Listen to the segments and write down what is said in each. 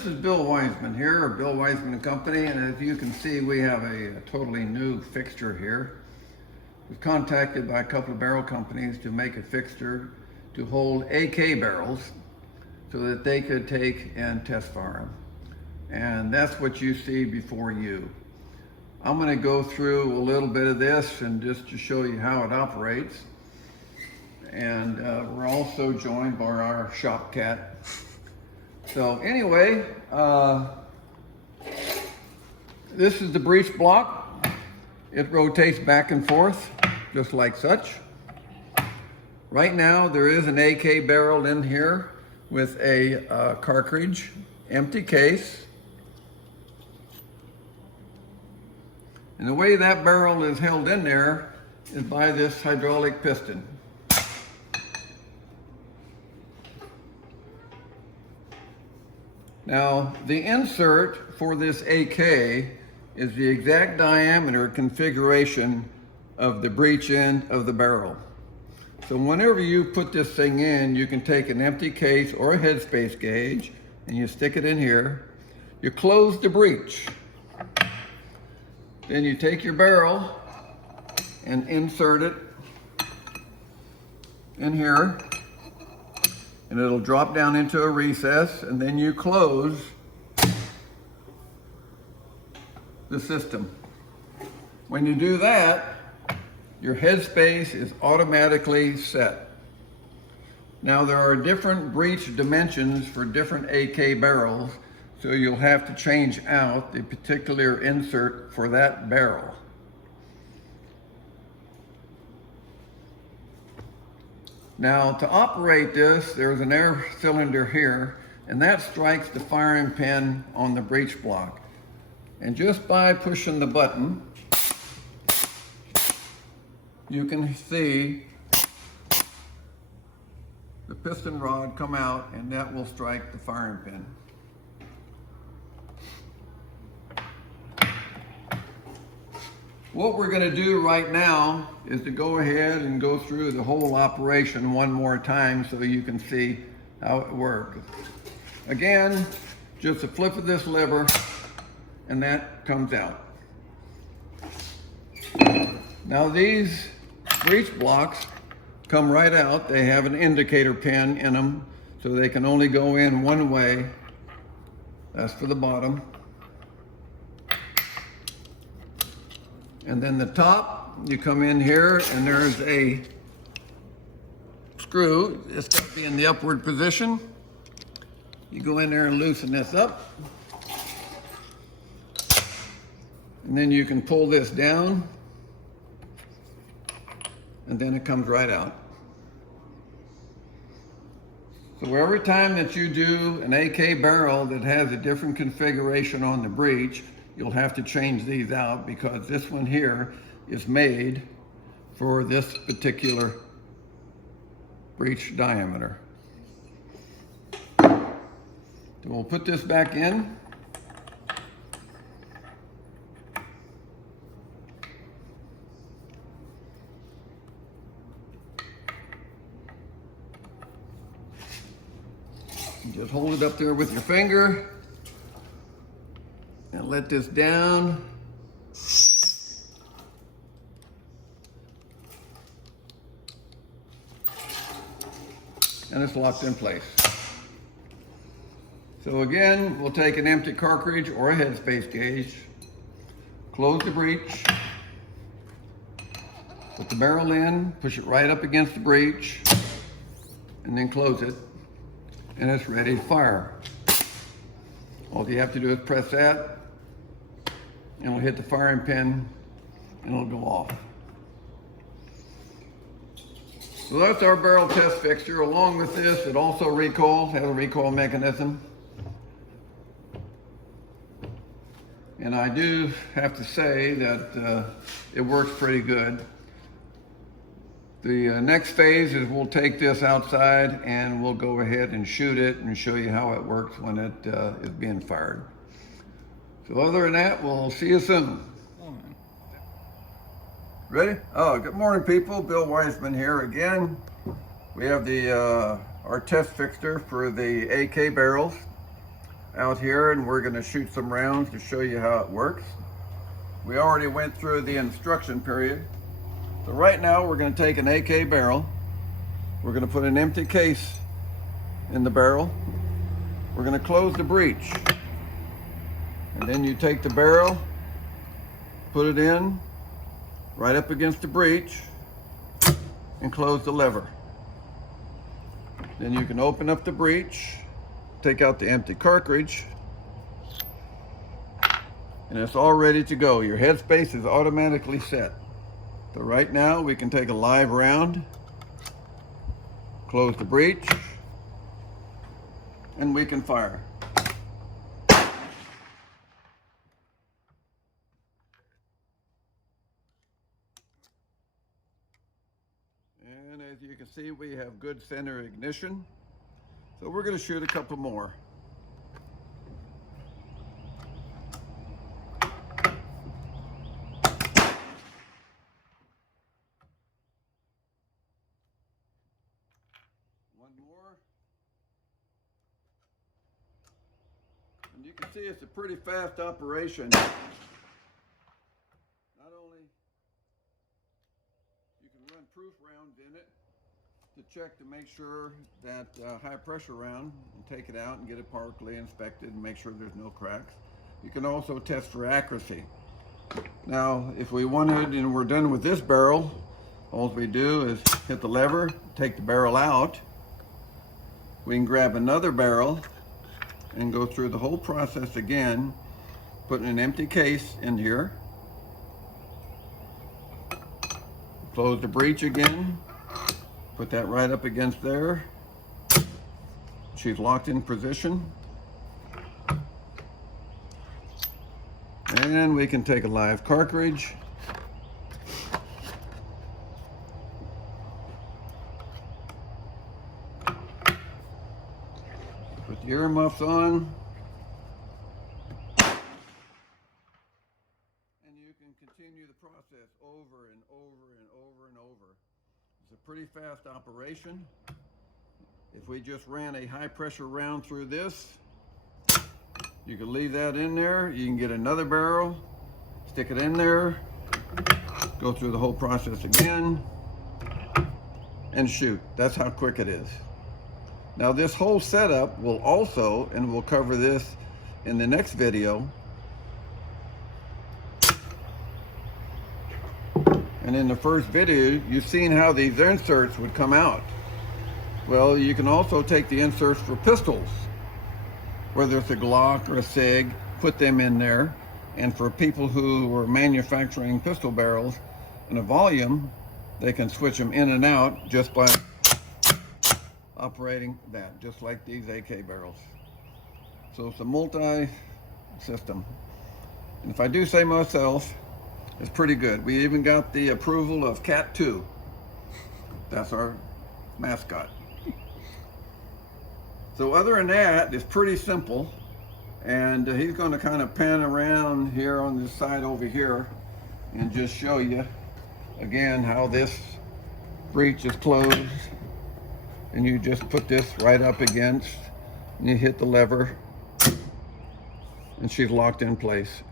This is Bill Wiseman here, or Bill Wiseman and Company, and as you can see, we have a totally new fixture here. Was contacted by a couple of barrel companies to make a fixture to hold AK barrels so that they could take and test fire them. And that's what you see before you. I'm going to go through a little bit of this and just to show you how it operates. And we're also joined by our shop cat. So anyway, this is the breech block. It rotates back and forth just like such. Right now there is an AK barrel in here with a cartridge, empty case. And the way that barrel is held in there is by this hydraulic piston. Now, the insert for this AK is the exact diameter configuration of the breech end of the barrel. So whenever you put this thing in, you can take an empty case or a headspace gauge and you stick it in here. You close the breech. Then you take your barrel and insert it in here. And it'll drop down into a recess, and then you close the system. When you do that, your headspace is automatically set. Now there are different breech dimensions for different AK barrels, so you'll have to change out the particular insert for that barrel. Now to operate this, there's an air cylinder here, and that strikes the firing pin on the breech block. And just by pushing the button, you can see the piston rod come out, and that will strike the firing pin. What we're going to do right now is to go ahead and go through the whole operation one more time so you can see how it works. Again, just a flip of this lever and that comes out. Now these breech blocks come right out. They have an indicator pin in them so they can only go in one way. That's for the bottom. And then the top, you come in here and there's a screw. It's got to be in the upward position. You go in there and loosen this up. And then you can pull this down. And then it comes right out. So every time that you do an AK barrel that has a different configuration on the breech, you'll have to change these out because this one here is made for this particular breech diameter. So we'll put this back in. Just hold it up there with your finger. And let this down. And it's locked in place. So again, we'll take an empty cartridge or a headspace gauge, close the breech, put the barrel in, push it right up against the breech, and then close it, and it's ready to fire. All you have to do is press that, and it'll hit the firing pin, and it'll go off. So that's our barrel test fixture. Along with this, it also recoils, has a recoil mechanism. And I do have to say that it works pretty good. The next phase is we'll take this outside and we'll go ahead and shoot it and show you how it works when it is being fired. So other than that, we'll see you soon. Ready? Oh, good morning people. Bill Wiseman here again. We have the our test fixture for the AK barrels. out here, and we're going to shoot some rounds to show you how it works. We already went through the instruction period. So right now we're going to take an AK barrel. We're going to put an empty case in the barrel. We're going to close the breech. And then you take the barrel, put it in right up against the breech, and close the lever. Then you can open up the breech, take out the empty cartridge, and it's all ready to go. Your headspace is automatically set. So right now we can take a live round, close the breech, and we can fire. And as you can see, we have good center ignition. So we're going to shoot a couple more. One more. And you can see it's a pretty fast operation. Not only you can run proof rounds in it to check to make sure that high pressure round, and take it out and get it properly inspected and make sure there's no cracks. You can also test for accuracy. Now, if we wanted and we're done with this barrel, all we do is hit the lever, take the barrel out. We can grab another barrel and go through the whole process again, putting an empty case in here. Close the breech again, put that right up against there. She's locked in position. And we can take a live cartridge. Put the earmuffs on. And you can continue the process over and over and over and over. It's a pretty fast operation. If we just ran a high pressure round through this, you can leave that in there. You can get another barrel, stick it in there, go through the whole process again, and shoot. That's how quick it is. Now this whole setup will also, and we'll cover this in the next video, and in the first video, you've seen how these inserts would come out. Well, you can also take the inserts for pistols, whether it's a Glock or a SIG, put them in there. And for people who are manufacturing pistol barrels in a volume, they can switch them in and out just by operating that, just like these AK barrels. So it's a multi-system. And if I do say myself, it's pretty good. We even got the approval of Cat 2. That's our mascot. So other than that, it's pretty simple. And he's going to kind of pan around here on this side over here and just show you again how this breech is closed. And you just put this right up against, and you hit the lever, and she's locked in place.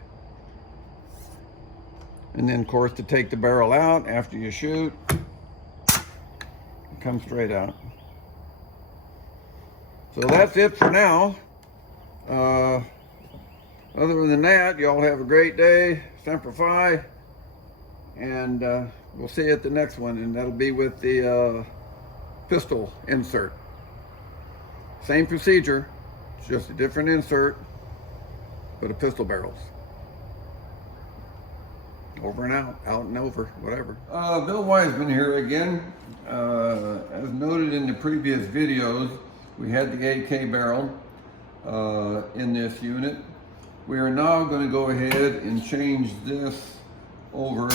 And then, of course, to take the barrel out after you shoot, it comes straight out. So that's it for now. Other than that, y'all have a great day. Semper Fi. And we'll see you at the next one. And that'll be with the pistol insert. Same procedure. It's just a different insert, but a pistol barrels. Over and out and over, whatever. Bill Wiseman here again. As noted in the previous videos, we had the AK barrel in this unit. We are now going to go ahead and change this over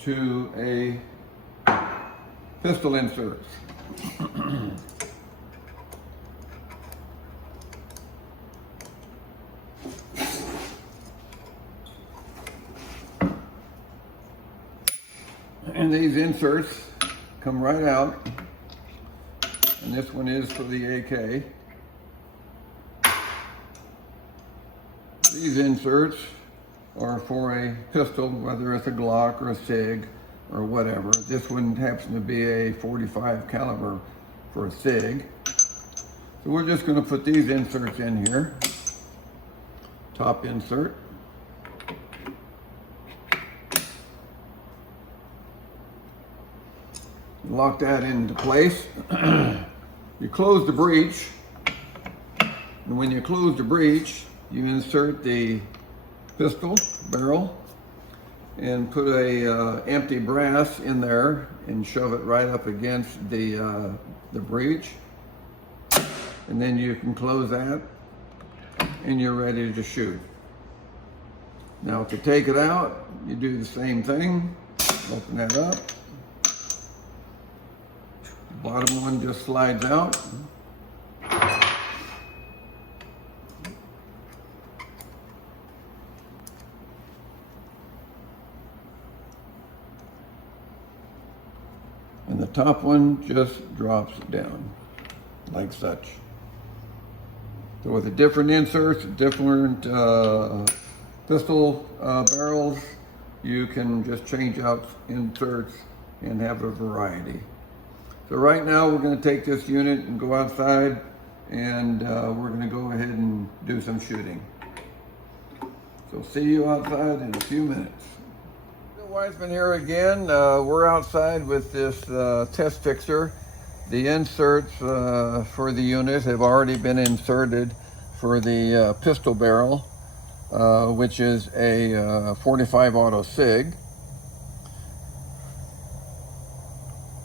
to a pistol insert. And these inserts come right out, and this one is for the AK. These inserts are for a pistol, whether it's a Glock or a SIG or whatever. This one happens to be a 45 caliber for a SIG. So we're just going to put these inserts in here. Top insert. Lock that into place. You close the breech, and when you close the breech, you insert the pistol barrel and put a empty brass in there and shove it right up against the breech, and then you can close that and you're ready to shoot. Now to take it out, you do the same thing. Open that up. The bottom one just slides out. And the top one just drops down, like such. So with the different inserts, different pistol barrels, you can just change out inserts and have a variety. So right now we're going to take this unit and go outside, and we're going to go ahead and do some shooting. So see you outside in a few minutes. Wiseman here again. We're outside with this test fixture. The inserts for the unit have already been inserted for the pistol barrel, which is a 45 auto SIG.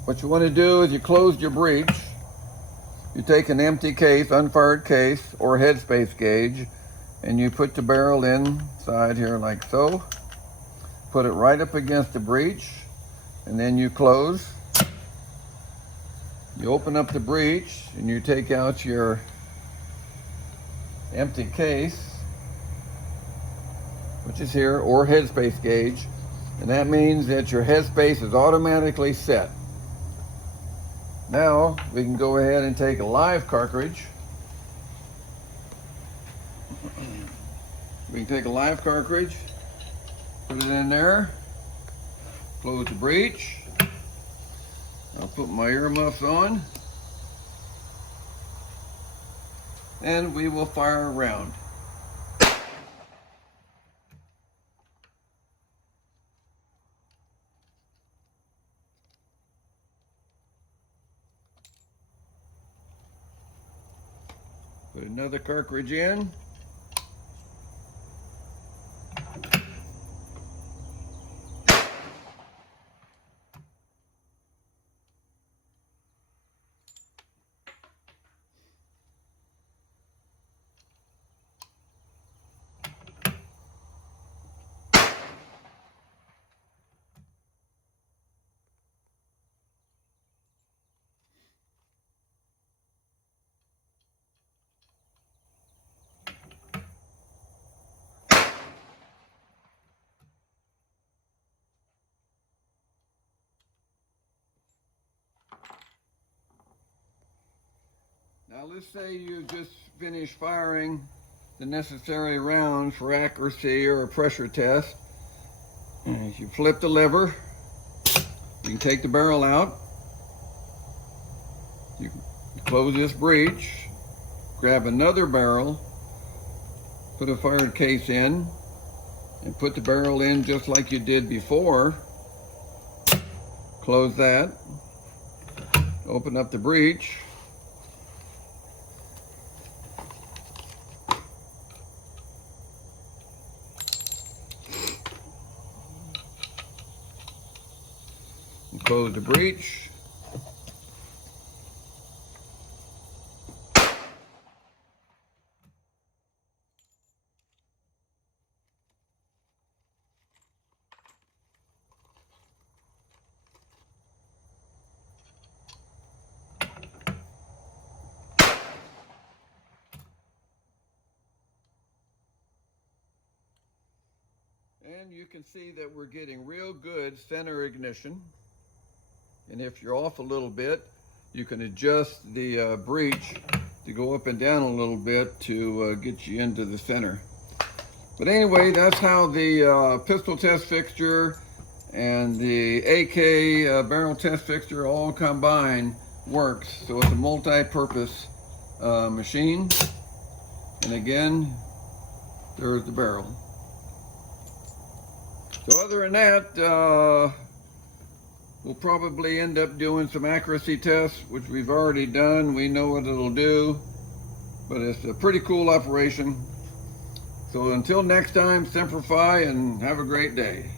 What you want to do is you close your breech. You take an empty case, unfired case, or headspace gauge, and you put the barrel inside here like so. Put it right up against the breech, and then you close. You open up the breech, and you take out your empty case, which is here, or headspace gauge, and that means that your headspace is automatically set. Now we can go ahead and take a live cartridge. We can take a live cartridge, put it in there, close the breech. I'll put my earmuffs on, and we will fire a round. Put another cartridge in. Now let's say you just finished firing the necessary rounds for accuracy or a pressure test. And if you flip the lever, you can take the barrel out. You can close this breech, grab another barrel, put a fired case in, and put the barrel in just like you did before. Close that, open up the breech, and close the breech. And you can see that we're getting real good center ignition. And if you're off a little bit, you can adjust the breech to go up and down a little bit to get you into the center. But anyway, that's how the pistol test fixture and the AK barrel test fixture all combined works. So it's a multi-purpose machine. And again, there's the barrel. So other than that, we'll probably end up doing some accuracy tests, which we've already done. We know what it'll do, but it's a pretty cool operation. So until next time, Semper Fi and have a great day.